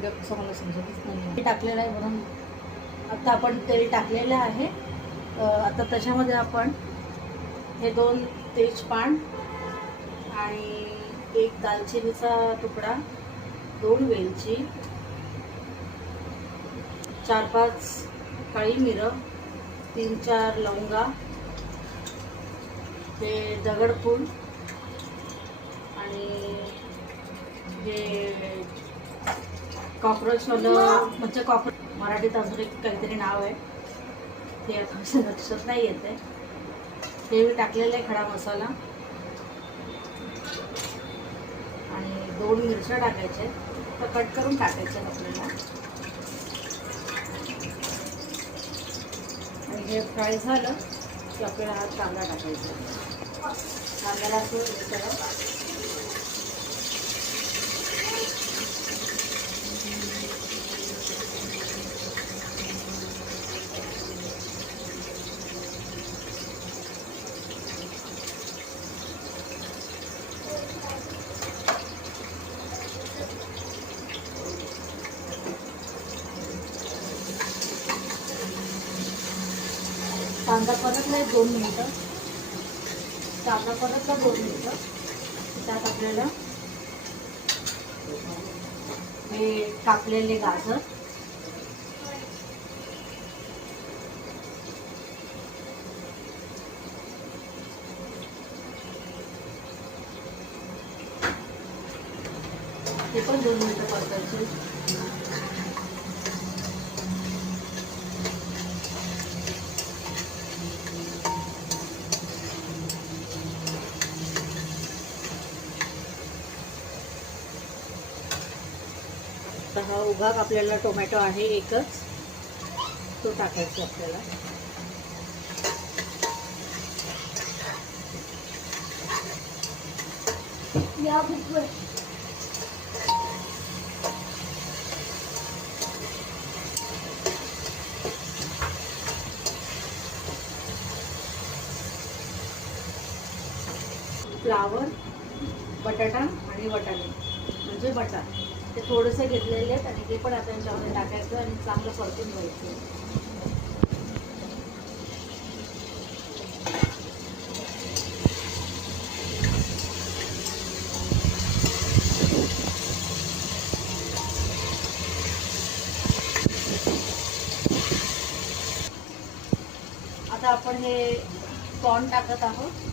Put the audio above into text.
Video कसा मला समजतच नाही टाकलेला आहे म्हणून. आता आपण तेल टाकलेलं आहे. आता त्याच्यामध्ये आपण हे 2 तेजपान आणि 1 दालचिनीचा तुकडा, 2 वेलची, 4-5 काळी मिरं, 3-4 लवंगा, हे दगडफूल आणि हे कॉक्रोचवालं, म्हणजे कॉक्रोच मराठीत अजून एक काहीतरी नाव आहे ते आता लक्षात नाही येत आहे. हे मी टाकलेलं आहे खडा मसाला. आणि 2 मिरच्या टाकायच्या, तर कट करून टाकायच्या आपल्याला. आणि हे फ्राय झालं की आपल्याला हा कांदा टाकायचा. कांद्याला असं हे करा. कांदा परतला 2 मिनिटं. कांदा परतला 2 मिनिटं. त्यात आपल्याला हे कापलेले गाजर, ते पण 2 मिनिटं परतायचे. तर हा उभा आपल्याला टोमॅटो आहे एकच, तो टाकायचा आपल्याला. या बुकवर फ्लावर, बटाटा आणि वाटाणे म्हणजे बटाट ते थोडेसे घेतलेले आहेत आणि ते पण आता याच्यामध्ये टाकायचं आणि चांगलं परतून घ्यायचं. आता आपण हे कॉर्न टाकत आहोत.